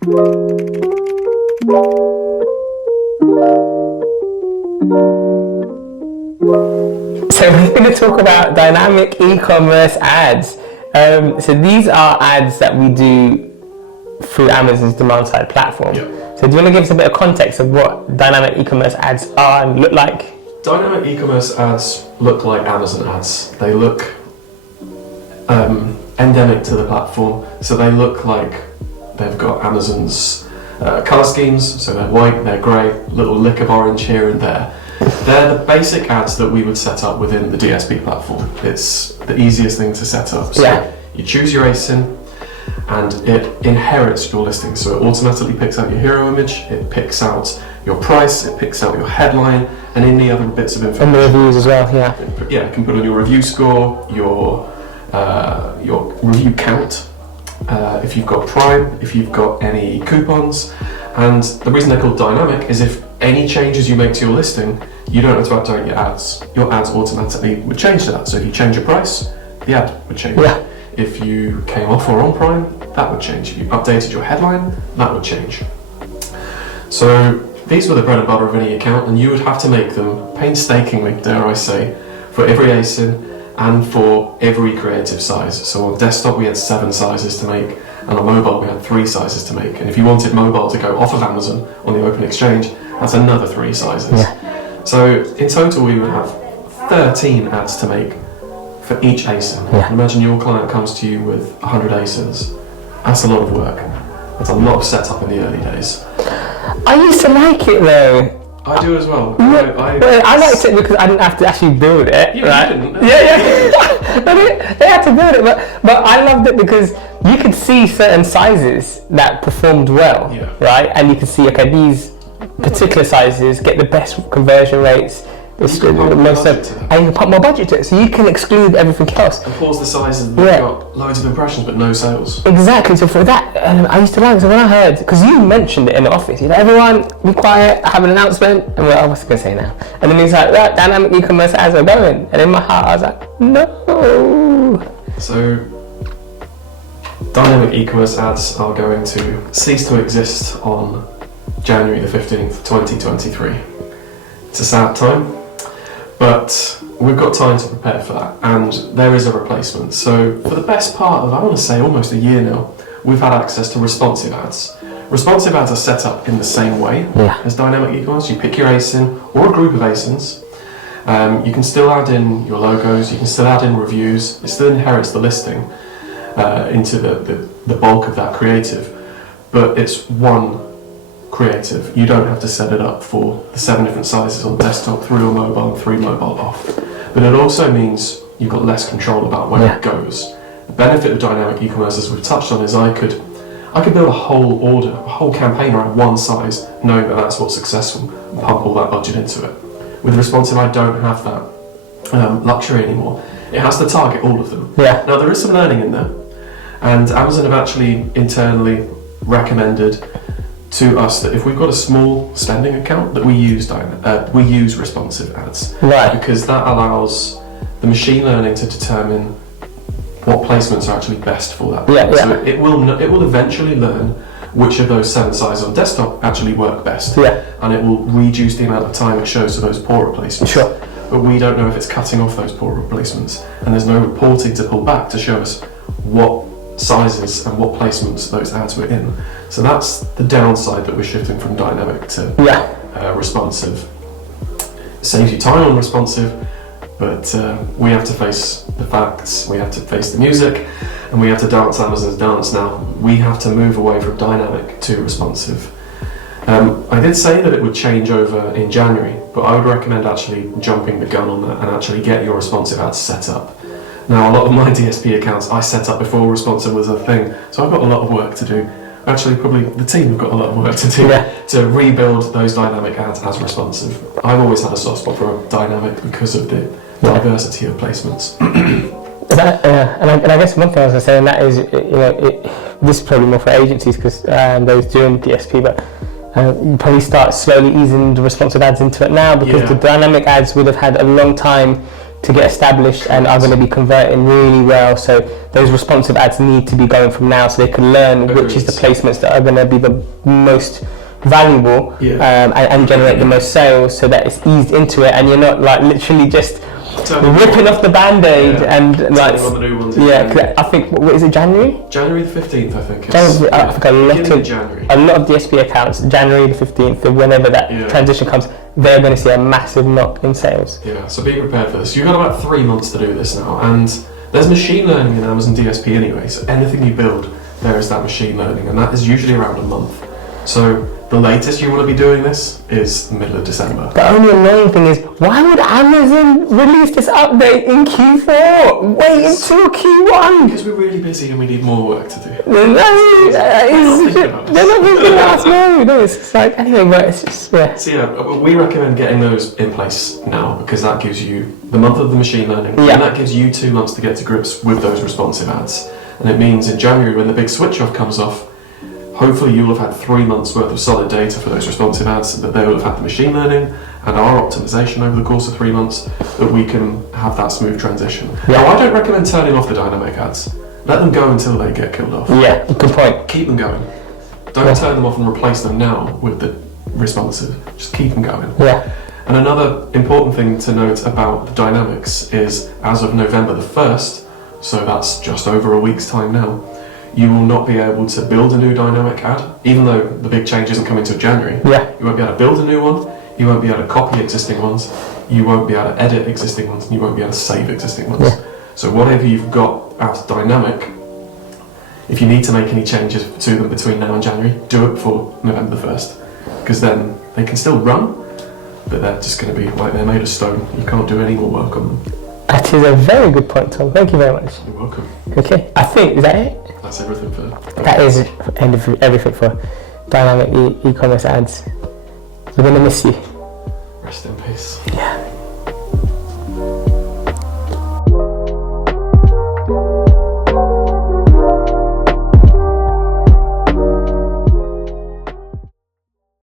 So we're going to talk about dynamic e-commerce ads. So these are ads that we do through Amazon's demand side platform. Yep. So do you want to give us a bit of context of what dynamic e-commerce ads are and look like? Dynamic e-commerce ads look like Amazon ads. They look endemic to the platform. So they look like they've got Amazon's colour schemes. So they're white, they're grey, little lick of orange here and there. They're the basic ads that we would set up within the DSP platform. It's the easiest thing to set up. So you choose your ASIN and it inherits your listing. So it automatically picks out your hero image, it picks out your price, it picks out your headline and any other bits of information. And the reviews as well, yeah. Yeah, it can put on your review score, your review count, if you've got Prime, if you've got any coupons. And the reason they're called dynamic is if any changes you make to your listing, you don't have to update your ads. Your ads automatically would change to that. So if you change your price, the ad would change. Yeah. If you came off or on Prime, that would change. If you updated your headline, that would change. So these were the bread and butter of any account, and you would have to make them painstakingly, dare I say, for every ASIN and for every creative size. So on desktop we had 7 sizes to make, and on mobile we had 3 sizes to make. And if you wanted mobile to go off of Amazon on the open exchange, that's another 3 sizes. Yeah. So in total we would have 13 ads to make for each ASIN. Yeah. Imagine your client comes to you with 100 ASINs. That's a lot of work. That's a lot of setup in the early days. I used to like it though. I do as well. I liked it because I didn't have to actually build it. Yeah, right? you didn't. Yeah. They had to build it, but I loved it because you could see certain sizes that performed well, Yeah. right? And you could see, okay, these particular sizes get the best conversion rates. And you can put more budget to it, so you can exclude everything else. And pause the sizes that got loads of impressions but no sales. Exactly. So for that, I used to like. So when I heard, because you mentioned it in the office, you're like, everyone, be quiet. I have an announcement, and we're like, what's I gonna say now? And then he's like, right, dynamic e-commerce ads are going, and in my heart, I was like, no. So, dynamic e-commerce ads are going to cease to exist on January the 15th, 2023. It's a sad time. But we've got time to prepare for that, and there is a replacement. So for the best part of, I want to say, almost a year now, we've had access to responsive ads. Responsive ads are set up in the same way as dynamic e-commerce. You pick your ASIN or a group of ASINs. You can still add in your logos, you can still add in reviews. It still inherits the listing into the bulk of that creative, but it's one creative. You don't have to set it up for the 7 different sizes on desktop, 3 on mobile, and 3 mobile off. But it also means you've got less control about where it goes. The benefit of dynamic e-commerce, as we've touched on, is I could build a whole order, a whole campaign around one size, knowing that that's what's successful, and pump all that budget into it. With responsive, I don't have that luxury anymore. It has to target all of them. Yeah. Now there is some learning in there, and Amazon have actually internally recommended to us that if we've got a small spending account, that we use responsive ads, right? Because that allows the machine learning to determine what placements are actually best for that. So it will eventually learn which of those 7 sizes on desktop actually work best, and it will reduce the amount of time it shows to those poor replacements. Sure. But we don't know if it's cutting off those poor replacements, and there's no reporting to pull back to show us what sizes and what placements those ads were in. So that's the downside that we're shifting from dynamic to responsive. It saves you time on responsive, but we have to face the facts, we have to face the music, and we have to dance Amazon's dance now. We have to move away from dynamic to responsive. I did say that it would change over in January, but I would recommend actually jumping the gun on that and actually get your responsive ads set up. Now, a lot of my DSP accounts I set up before responsive was a thing, so I've got a lot of work to do. Actually, probably the team have got a lot of work to do to rebuild those dynamic ads as responsive. I've always had a soft spot for dynamic because of the diversity of placements. And I guess one thing I was going to say, and that is, this is probably more for agencies because those doing DSP, but you probably start slowly easing the responsive ads into it now because the dynamic ads would have had a long time to get established and are going to be converting really well. So those responsive ads need to be going from now, so they can learn which is the placements that are going to be the most valuable, and generate the most sales, so that it's eased into it, and you're not like literally just ripping off the band-aid and like on the new ones I think, what is it, January the 15th, I think. I think a lot of DSP accounts, January the 15th, or whenever that transition comes, they're going to see a massive knock in sales. So be prepared for this. You've got about 3 months to do this now, and there's machine learning in Amazon DSP anyway, so anything you build, there is that machine learning, and that is usually around a month. So the latest you want to be doing this is the middle of December. The only annoying thing is, why would Amazon release this update in Q4? Wait until Q1! Because we're really busy and we need more work to do. They're not thinking about us, no, it's just like, anyway, but it's just, So we recommend getting those in place now, because that gives you the month of the machine learning, and that gives you 2 months to get to grips with those responsive ads. And it means in January, when the big switch off comes off, hopefully you'll have had 3 months worth of solid data for those responsive ads, that they will have had the machine learning and our optimization over the course of 3 months, that we can have that smooth transition. Now, I don't recommend turning off the dynamic ads. Let them go until they get killed off. Yeah, good point. Keep them going. Don't turn them off and replace them now with the responsive. Just keep them going. Yeah. And another important thing to note about the dynamics is, as of November the 1st, so that's just over a week's time now, you will not be able to build a new dynamic ad, even though the big change isn't coming until January. You won't be able to build a new one, you won't be able to copy existing ones, you won't be able to edit existing ones, and you won't be able to save existing ones. So whatever you've got as dynamic, if you need to make any changes to them between now and January, do it before November the 1st, because then they can still run, but they're just going to be like they're made of stone. You can't do any more work on them. That is a very good point, Tom. Thank you very much. You're welcome. Okay, I think, is that it? That's everything for... That is everything for dynamic e-commerce ads. We're going to miss you. Rest in peace. Yeah.